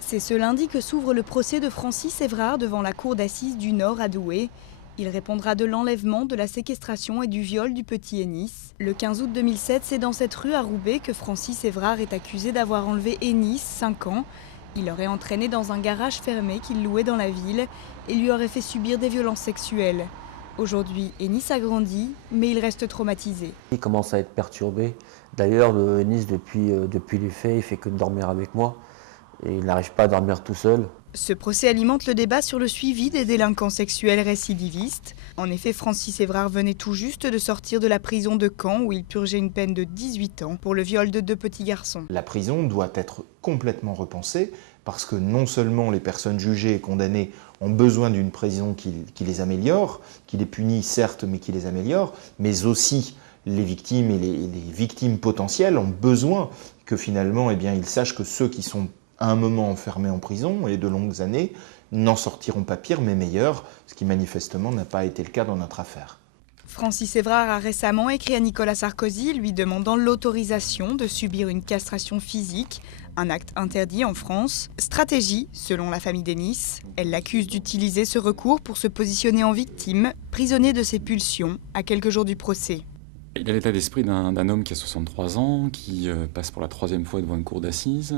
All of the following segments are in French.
C'est ce lundi que s'ouvre le procès de Francis Évrard devant la cour d'assises du Nord à Douai. Il répondra de l'enlèvement, de la séquestration et du viol du petit Ennis. Le 15 août 2007, c'est dans cette rue à Roubaix que Francis Évrard est accusé d'avoir enlevé Ennis, 5 ans. Il l'aurait entraîné dans un garage fermé qu'il louait dans la ville et lui aurait fait subir des violences sexuelles. Aujourd'hui, Ennis a grandi, mais il reste traumatisé. Il commence à être perturbé. D'ailleurs, Ennis, depuis les faits, il fait que de dormir avec moi. Et il n'arrive pas à dormir tout seul. Ce procès alimente le débat sur le suivi des délinquants sexuels récidivistes. En effet, Francis Évrard venait tout juste de sortir de la prison de Caen où il purgeait une peine de 18 ans pour le viol de 2 petits garçons. La prison doit être complètement repensée parce que non seulement les personnes jugées et condamnées ont besoin d'une prison qui les améliore, qui les punit certes mais qui les améliore, mais aussi les victimes et les victimes potentielles ont besoin que finalement ils sachent que ceux qui sont à un moment enfermés en prison et de longues années n'en sortiront pas pire mais meilleurs, ce qui manifestement n'a pas été le cas dans notre affaire. Francis Évrard a récemment écrit à Nicolas Sarkozy lui demandant l'autorisation de subir une castration physique, un acte interdit en France. Stratégie, selon la famille d'Ennis. Elle l'accuse d'utiliser ce recours pour se positionner en victime, prisonnier de ses pulsions, à quelques jours du procès. Il a l'état d'esprit d'un homme qui a 63 ans, qui passe pour la 3e fois devant une cour d'assises,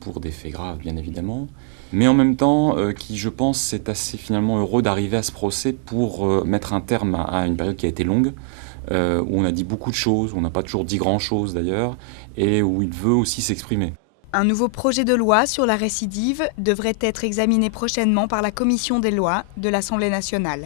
pour des faits graves bien évidemment, mais en même temps qui, je pense, est assez finalement heureux d'arriver à ce procès pour mettre un terme à une période qui a été longue, où on a dit beaucoup de choses, où on n'a pas toujours dit grand-chose d'ailleurs, et où il veut aussi s'exprimer. Un nouveau projet de loi sur la récidive devrait être examiné prochainement par la Commission des lois de l'Assemblée nationale.